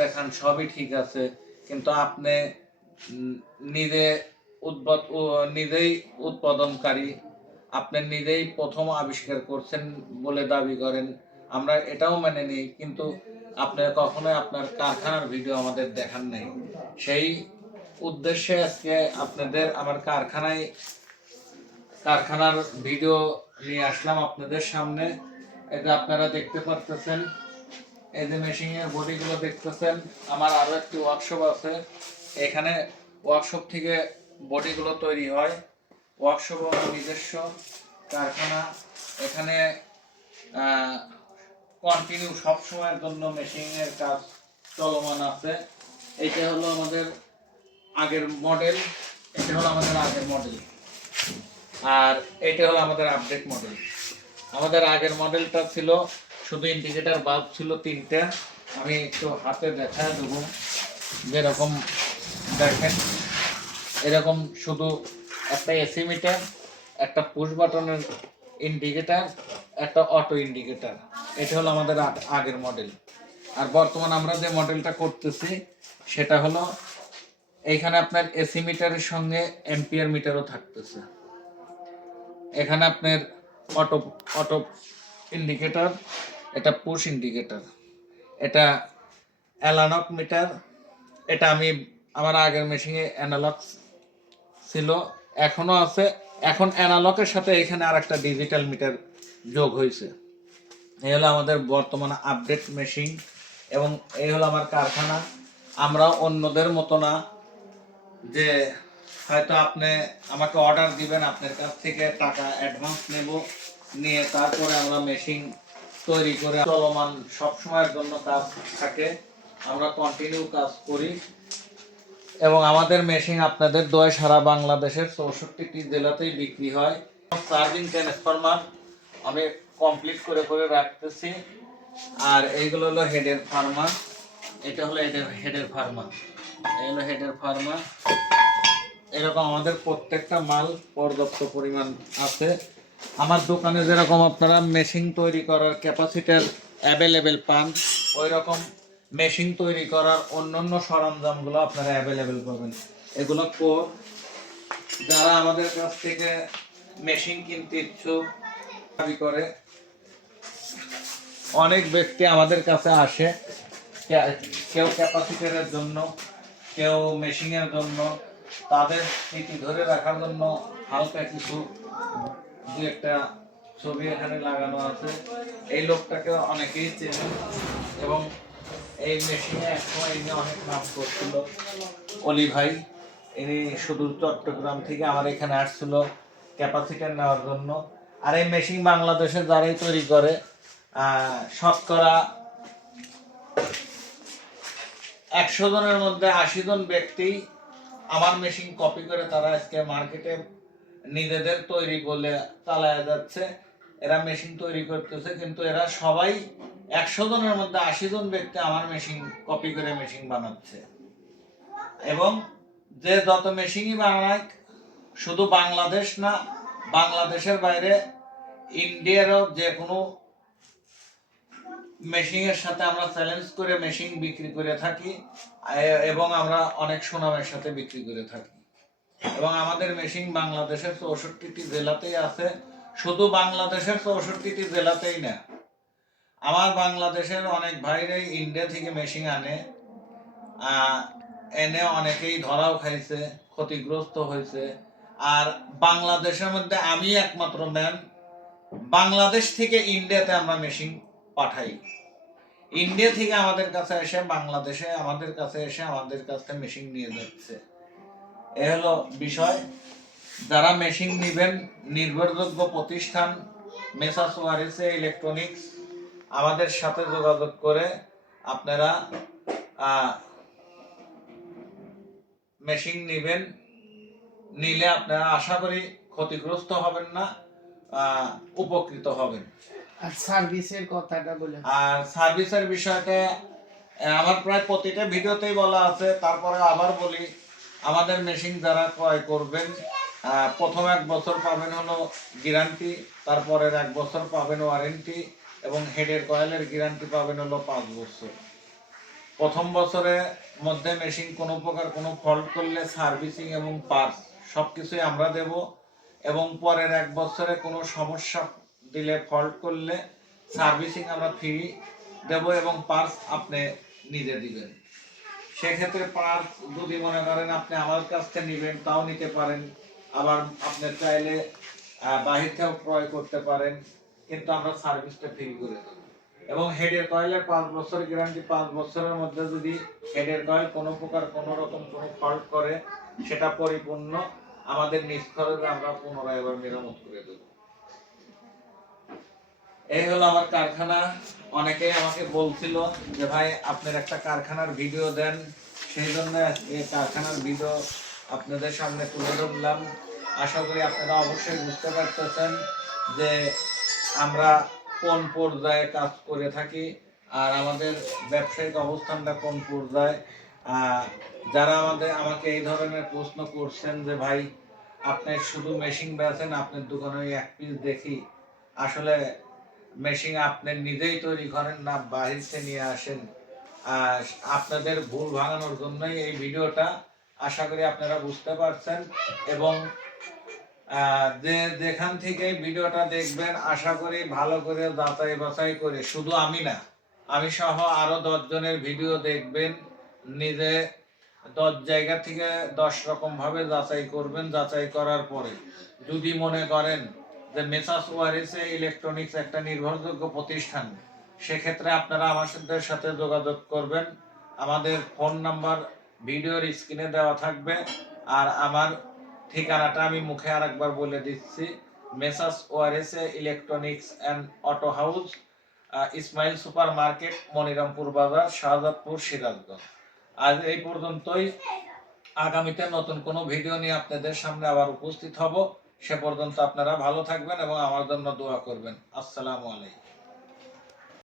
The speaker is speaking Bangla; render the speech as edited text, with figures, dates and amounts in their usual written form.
দেখান সবই ঠিক আছে, কিন্তু আপনি নিজে নিজেই উৎপাদনকারী, আপনি নিজেই প্রথম আবিষ্কার করছেন বলে দাবি করেন, আমরা এটাও মেনে নিই, কিন্তু আপনি কখনোই আপনার কারখানার ভিডিও আমাদের দেখান নাই। সেই উদ্দেশ্যে আজকে আপনাদের আমার কারখানার ভিডিও নিয়ে আসলাম আপনাদের সামনে। এটা আপনারা দেখতে পাচ্ছেন, এই যে মেশিন এর বডিগুলো দেখতেছেন। আমার আরো একটি ওয়ার্কশপ আছে, এখানে ওয়ার্কশপ থেকে বডিগুলো তৈরি হয়। ওয়ার্কশপ আমার নিজস্ব কারখানা, এখানে কন্টিনিউ সব সময়ের জন্য মেশিনের কাজ চলমান আছে। এটা হলো আমাদের আগের মডেল, এটা হলো আমাদের আগের মডেল, আর এটা হলো আমাদের আপডেট মডেল। আমাদের আগের মডেলটা ছিল শুধু ইন্ডিকেটর বাল্ব ছিল 3টা। আমি একটু হাতে দেখা দেবো, যেরকম দেখেন এরকম শুধু একটা এসি মিটার, একটা পুশ বাটনের ইন্ডিকেটর, একটা অটো ইন্ডিকেটর। এটা হলো আমাদের আগের মডেল। আর বর্তমান আমরা যে মডেলটা করতেছি সেটা হলো এইখানে আপনার এসি মিটারের সঙ্গে এম্পিয়ার মিটারও থাকতেছে। এখানে আপনার অটো অটো ইন্ডিকেটর, এটা পুশ ইন্ডিকেটর, এটা অ্যানালগ মিটার। এটা আমি আমার আগের মেশিনে অ্যানালগ ছিল, এখনো আছে। এখন অ্যানালগের সাথে এখানে আর একটা ডিজিটাল মিটার যোগ হয়েছে। এই হলো আমাদের বর্তমানে আপডেট মেশিন, এবং এই হলো আমার কারখানা। আমরা অন্যদের মতো না যে হয়তো আপনি আমাকে অর্ডার দিবেন, আপনার কাছ থেকে টাকা অ্যাডভান্স নেব, নিয়ে তারপরে আমরা মেশিন তৈরি করে চলমান সব সময়ের জন্য কাজ থাকে, আমরা কন্টিনিউ কাজ করি। এবং আমাদের মেশিন আপনাদের দোয়ায় সারা বাংলাদেশের 64টি জেলাতেই বিক্রি হয়। চার্জিং ট্রান্সফরমার আমি কমপ্লিট করে করে রাখতেছি। আর এইগুলো হলো হেডের ফার্মা, এটা হলো হেডের ফার্মা, এই হলো হেডের ফার্মা। এরকম আমাদের প্রত্যেকটা মাল পর্যাপ্ত পরিমাণ আছে। আমার দোকানে যেরকম আপনারা মেশিন তৈরি করার ক্যাপাসিটার অ্যাভেলেবেল পান, ওই রকম মেশিন তৈরি করার অন্যান্য সরঞ্জামগুলো আপনারা অ্যাভেলেবেল পাবেন। এগুলো কোর, যারা আমাদের কাছ থেকে মেশিন কিনতে ইচ্ছুক দাবি করে, অনেক ব্যক্তি আমাদের কাছে আসে, কেউ ক্যাপাসিটারের জন্য, কেউ মেশিনের জন্য, তাদের স্মৃতি ধরে রাখার জন্য হালকা কিছু দু একটা ছবি এখানে লাগানো আছে। এই লোকটাকে অনেকেই চেনে, এবং এই মেশিনে একসময় ইনি অনেক নাম করছিল, অলি ভাই। ইনি সুদূর চট্টগ্রাম থেকে আমার এখানে আসছিল ক্যাপাসিটার নেওয়ার জন্য। আর এই মেশিন বাংলাদেশে যারাই তৈরি করে, শতকরা 100 জনের মধ্যে 80 জন ব্যক্তি আমার মেশিন কপি করে তারা আজকে মার্কেটে নিজেদের তৈরি বলে চালায় যাচ্ছে। এরা মেশিন তৈরি করতেছে, কিন্তু এরা সবাই 100 জনের মধ্যে 80 জন ব্যক্তি আমার মেশিন কপি করে মেশিন বানাচ্ছে। এবং যে যত মেশিনই বানায়, শুধু বাংলাদেশ না, বাংলাদেশের বাইরে ইন্ডিয়ারও যে কোনো মেশিনের সাথে আমরা চ্যালেঞ্জ করে মেশিন বিক্রি করে থাকি, এবং আমরা অনেক সুনামের সাথে বিক্রি করে থাকি। এবং আমাদের মেশিন বাংলাদেশের 64টি জেলাতেই আছে। শুধু বাংলাদেশের 64টি জেলাতেই না, আমার বাংলাদেশের অনেক ভাইরাই ইন্ডিয়া থেকে মেশিন আনে, এনে অনেকেই ধরাও খাইছে, ক্ষতিগ্রস্ত হয়েছে। আর বাংলাদেশের মধ্যে আমি একমাত্র ম্যান, বাংলাদেশ থেকে ইন্ডিয়াতে আমরা মেশিন পাঠাই। ইন্ডিয়া থেকে আমাদের কাছে এসে বাংলাদেশে আমাদের কাছে এসে আমাদের কাছে মেশিন নিয়ে যাচ্ছে। এ হলো বিষয়। যারা মেশিন নেবেন, নির্ভরযোগ্য প্রতিষ্ঠান মেসার্স ওয়ারিসে ইলেকট্রনিক্স, আমাদের সাথে যোগাযোগ করে আপনারা মেশিন নেবেন। নিলে আপনারা আশা করি ক্ষতিগ্রস্ত হবেন না, উপকৃত হবেন। আর সার্ভিসের কথাটা বলে, আর সার্ভিসের বিষয়টা আমার প্রায় প্রতিটা ভিডিওতেই বলা আছে, তারপরে আবার বলি, আমাদের মেশিন যারা ক্রয় করবেন, প্রথম 1 বছর পাবেন হলো গ্যারান্টি, তারপরের 1 বছর পাবেন ওয়ারেন্টি, এবং হেডের কয়েলের গ্যারান্টি পাবেন হলো 5 বছর। প্রথম বছরের মধ্যে মেশিন কোনো প্রকার কোনো ফল্ট করলে সার্ভিসিং এবং পার্টস সবকিছুই আমরা দেব, এবং পরের 1 বছরে কোনো সমস্যা দিলে ফল্ট করলে সার্ভিসিং আমরা ফ্রি দেব এবং পার্টস আপনি নিজে দিবেন। সেক্ষেত্রে পার্টস যদি মনে করেন আপনি আমার কাছ থেকে নেবেন তাও নিতে পারেন, আবার আপনি চাইলে বাহির থেকেও ক্রয় করতে পারেন, কিন্তু আমরা সার্ভিসটা ফ্রি করে দেবো। এবং হেডের কয়েলের 5 বছর গ্যারান্টি, 5 বছরের মধ্যে যদি হেডের কয়েল কোনো প্রকার কোনো রকম কোনো ফল্ট করে সেটা পরিপূর্ণ আমাদের নিজ খরচে আমরা পুনরায় আবার মেরামত করে দেব। এই হলো আমার কারখানা। অনেকেই আমাকে বলছিল যে ভাই আপনার একটা কারখানার ভিডিও দেন, সেই জন্য এই কারখানার ভিডিও আপনাদের সামনে তুলে ধরলাম। আশা করি আপনারা অবশ্যই বুঝতে পারতেছেন যে আমরা কোন পর্যায়ে কাজ করে থাকি আর আমাদের ব্যবসায়িক অবস্থানটা কোন পর্যায়ে। যারা আমাকে এই ধরনের প্রশ্ন করছেন যে ভাই আপনি শুধু মেশিন বেচেন, আপনার দোকানে ওই এক পিস দেখি, আসলে মেশিন আপনি নিজেই তৈরি করেন না, বাহির থেকে নিয়ে আসেন। আপনাদের ভুল ভাঙানোর জন্যই এই ভিডিওটা। আশা করি আপনারা বুঝতে পারছেন, এবং যেখান থেকে ভিডিওটা দেখবেন আশা করি ভালো করে যাচাই বাছাই করে, শুধু আমি না, আমি সহ আরো 10 জনের ভিডিও দেখবেন, নিজে 10 জায়গা থেকে 10 রকম ভাবে যাচাই করবেন। যাচাই করার পরে যদি মনে করেন যে মেসার্স ওয়ারিস ইলেকট্রনিক্স একটা নির্ভরযোগ্য প্রতিষ্ঠান, সেক্ষেত্রে আপনারা আমাদের সাথে যোগাযোগ করবেন। আমাদের ফোন নাম্বার ভিডিওর স্ক্রিনে দেওয়া থাকবে, আর আমার ঠিকানাটা আমি মুখে আরেকবার বলে দিচ্ছি। Messrs Warsi electronics and auto house, Ismail super market, Monirampur বাজার, শাহজাদপুর, সিরাজগঞ্জ। আজ এই পর্যন্তই। আগামীতে নতুন কোনো ভিডিও নিয়ে আপনাদের সামনে আবার উপস্থিত হব। সে পর্যন্ত আপনারা ভালো থাকবেন এবং আমার জন্য দোয়া করবেন। আসসালামু আলাইকুম।